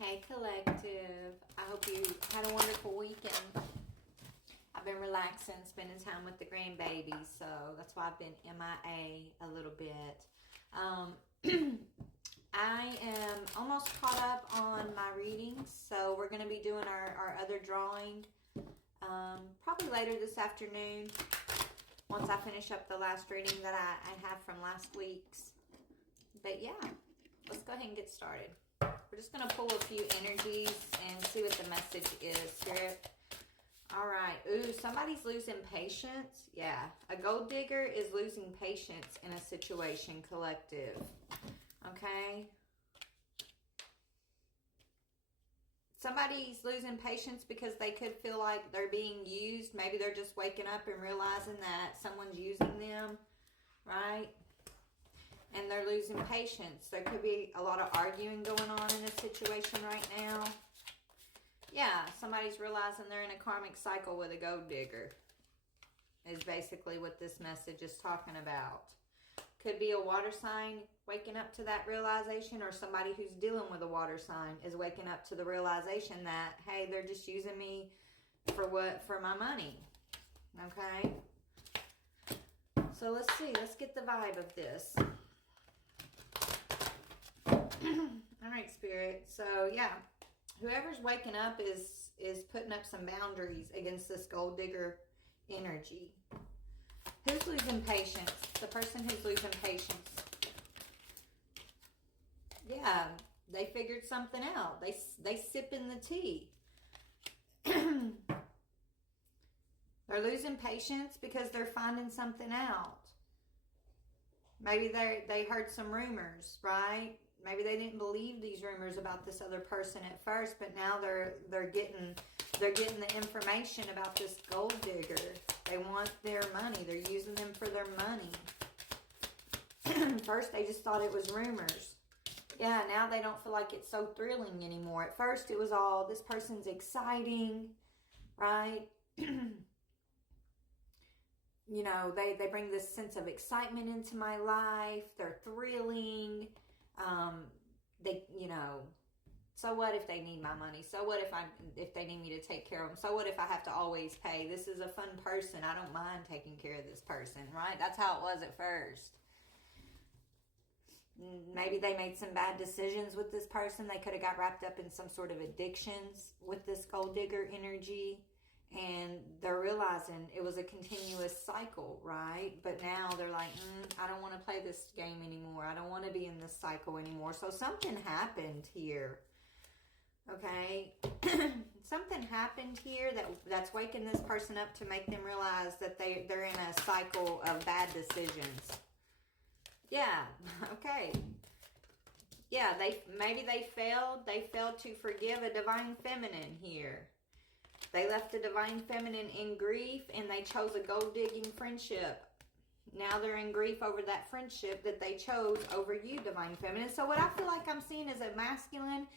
Hey collective, I hope you had a wonderful weekend. I've been relaxing, spending time with the grandbabies, so that's why I've been MIA a little bit. I am almost caught up on my readings, so we're going to be doing our other drawing probably later this afternoon once I finish up the last reading that I have from last week's. But yeah, let's go ahead and get started. We're just going to pull a few energies and see what the message is, Spirit. All right. Ooh, somebody's losing patience. Yeah. A gold digger is losing patience in a situation, collective. Okay. Somebody's losing patience because they could feel like they're being used. Maybe they're just waking up and realizing that someone's using them, right? And they're losing patience. There could be a lot of arguing going on in a situation right now. Yeah, somebody's realizing they're in a karmic cycle with a gold digger is basically what this message is talking about. Could be a water sign waking up to that realization, or somebody who's dealing with a water sign is waking up to the realization that, hey, they're just using me for my money. Okay? So let's see. Let's get the vibe of this. All right, Spirit. So, yeah, whoever's waking up is putting up some boundaries against this gold digger energy. Who's losing patience? The person who's losing patience. Yeah, they figured something out. They sipping the tea. They're losing patience because they're finding something out. Maybe they heard some rumors, right? Maybe they didn't believe these rumors about this other person at first, but now they're getting the information about this gold digger. They want their money. They're using them for their money. First, they just thought it was rumors. Yeah, now they don't feel like it's so thrilling anymore. At first, it was all, this person's exciting, right? You know, they bring this sense of excitement into my life. They're thrilling. So what if they need my money? So what if they need me to take care of them? So what if I have to always pay? This is a fun person. I don't mind taking care of this person, right? That's how it was at first. Maybe they made some bad decisions with this person. They could have got wrapped up in some sort of addictions with this gold digger energy. And they're realizing it was a continuous cycle, right? But now they're like, I don't want to play this game anymore. I don't want to be in this cycle anymore. So something happened here, okay? Something happened here that's waking this person up to make them realize that they're in a cycle of bad decisions. Yeah, okay. Yeah, maybe they failed. They failed to forgive a divine feminine here. They left the divine feminine in grief and they chose a gold-digging friendship. Now they're in grief over that friendship that they chose over you, divine feminine. So what I feel like I'm seeing is a masculine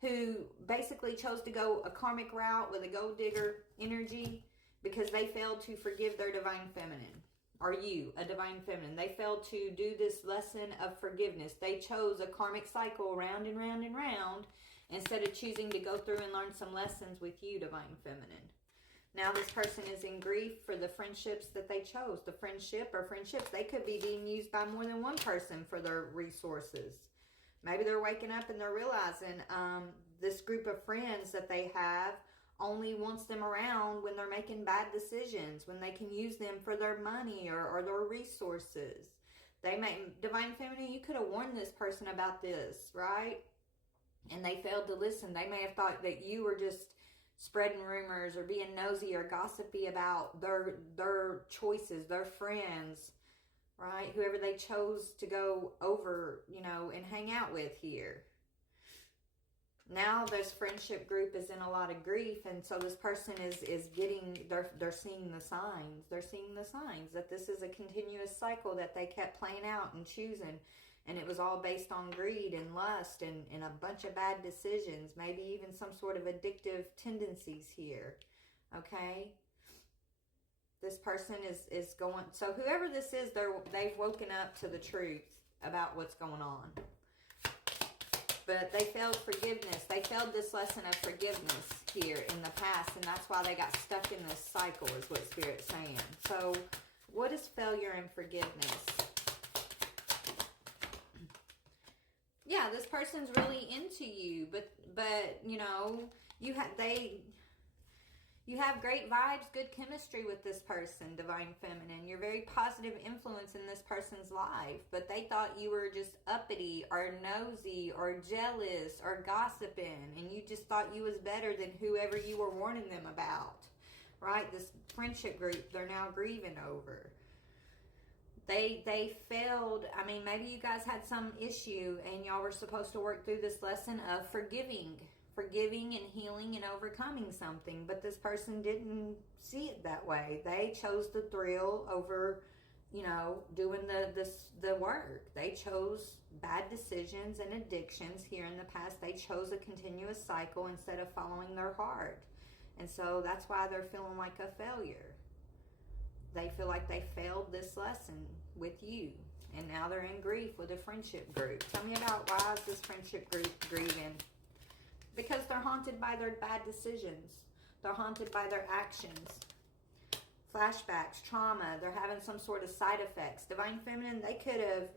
who basically chose to go a karmic route with a gold digger energy because they failed to forgive their divine feminine. Or you, a divine feminine. They failed to do this lesson of forgiveness. They chose a karmic cycle round and round and round instead of choosing to go through and learn some lessons with you, divine feminine. Now this person is in grief for the friendships that they chose. The friendship or friendships, they could be being used by more than one person for their resources. Maybe they're waking up and they're realizing this group of friends that they have only wants them around when they're making bad decisions, when they can use them for their money or their resources. Divine feminine, you could have warned this person about this, right? And they failed to listen. They may have thought that you were just spreading rumors or being nosy or gossipy about their choices, their friends, right? Whoever they chose to go over, and hang out with here. Now this friendship group is in a lot of grief, and so this person is getting, they're seeing the signs. They're seeing the signs that this is a continuous cycle that they kept playing out and choosing. And it was all based on greed and lust and a bunch of bad decisions. Maybe even some sort of addictive tendencies here. Okay? This person is going... So whoever this is, they've woken up to the truth about what's going on. But they failed forgiveness. They failed this lesson of forgiveness here in the past, and that's why they got stuck in this cycle, is what Spirit's saying. So, what is failure and forgiveness? Yeah, this person's really into you, but you know, you have great vibes, good chemistry with this person, Divine Feminine. You're a very positive influence in this person's life, but they thought you were just uppity or nosy or jealous or gossiping, and you just thought you was better than whoever you were warning them about, right? This friendship group they're now grieving over. They failed. I mean, maybe you guys had some issue and y'all were supposed to work through this lesson of forgiving and healing and overcoming something, but this person didn't see it that way. They chose the thrill over, you know, doing the work. They chose bad decisions and addictions here in the past. They chose a continuous cycle instead of following their heart, and so that's why they're feeling like a failure. They feel like they failed this lesson with you, and now they're in grief with a friendship group. Tell me about, why is this friendship group grieving? Because they're haunted by their bad decisions. They're haunted by their actions. Flashbacks, trauma. They're having some sort of side effects. Divine Feminine, they could have,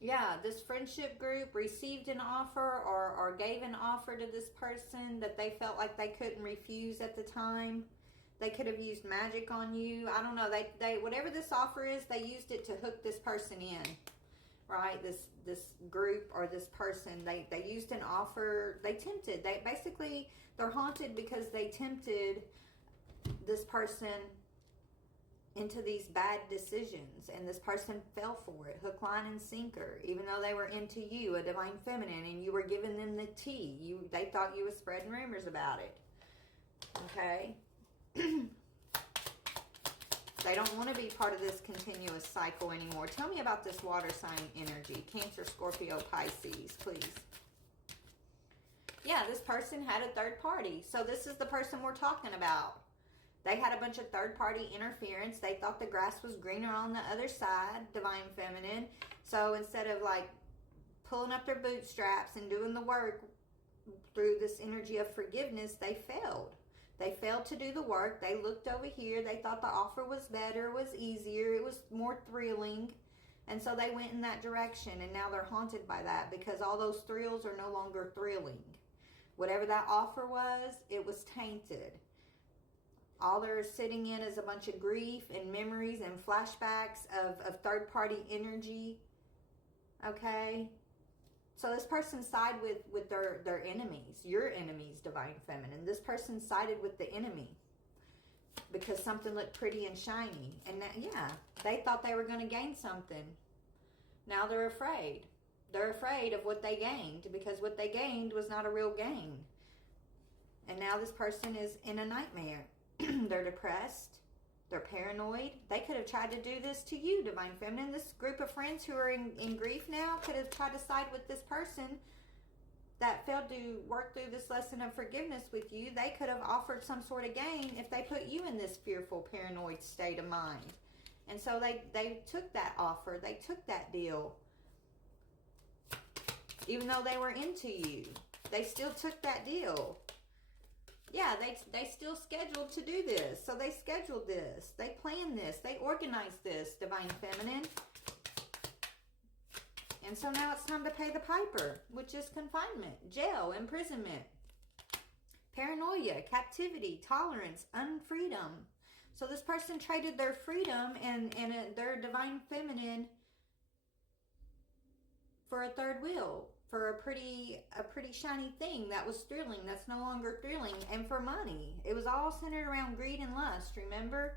yeah, this friendship group received an offer or gave an offer to this person that they felt like they couldn't refuse at the time. They could have used magic on you. I don't know. They whatever this offer is, they used it to hook this person in. Right, this group or this person, they used an offer. They tempted. They're haunted because they tempted this person into these bad decisions, and this person fell for it, hook, line, and sinker. Even though they were into you, a Divine Feminine, and you were giving them the tea, they thought you were spreading rumors about it. Okay. They don't want to be part of this continuous cycle anymore. Tell me about this water sign energy. Cancer, Scorpio, Pisces, please. Yeah, this person had a third party. So this is the person we're talking about. They had a bunch of third party interference. They thought the grass was greener on the other side, Divine Feminine. So instead of like pulling up their bootstraps and doing the work through this energy of forgiveness, they failed. They failed to do the work. They looked over here. They thought the offer was better, was easier, it was more thrilling. And so they went in that direction, and now they're haunted by that because all those thrills are no longer thrilling. Whatever that offer was, it was tainted. All they're sitting in is a bunch of grief and memories and flashbacks of third-party energy. Okay? So this person sided with their enemies, your enemies, Divine Feminine. This person sided with the enemy because something looked pretty and shiny. And that, yeah, they thought they were going to gain something. Now they're afraid. They're afraid of what they gained because what they gained was not a real gain. And now this person is in a nightmare. They're depressed. They're paranoid. They could have tried to do this to you, Divine Feminine. This group of friends who are in grief now could have tried to side with this person that failed to work through this lesson of forgiveness with you. They could have offered some sort of gain if they put you in this fearful, paranoid state of mind. And so they took that offer. They took that deal. Even though they were into you, they still took that deal. Yeah, they still scheduled to do this. So they scheduled this. They planned this. They organized this, Divine Feminine. And so now it's time to pay the piper, which is confinement, jail, imprisonment, paranoia, captivity, tolerance, unfreedom. So this person traded their freedom and their Divine Feminine for a third wheel, for a pretty shiny thing that was thrilling, that's no longer thrilling, and for money. It was all centered around greed and lust, remember?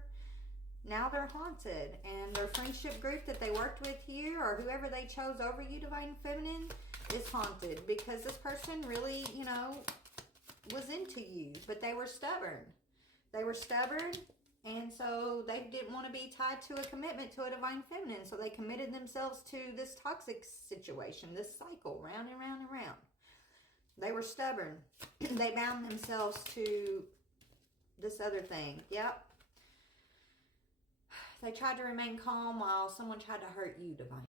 Now they're haunted, and their friendship group that they worked with here, or whoever they chose over you, Divine Feminine, is haunted because this person really, you know, was into you, but they were stubborn. They were stubborn, and so they didn't want to be tied to a commitment to a Divine Feminine, so they committed themselves to this toxic situation, this cycle, round and round and round. They were stubborn. They bound themselves to this other thing. Yep. They tried to remain calm while someone tried to hurt you, Divine.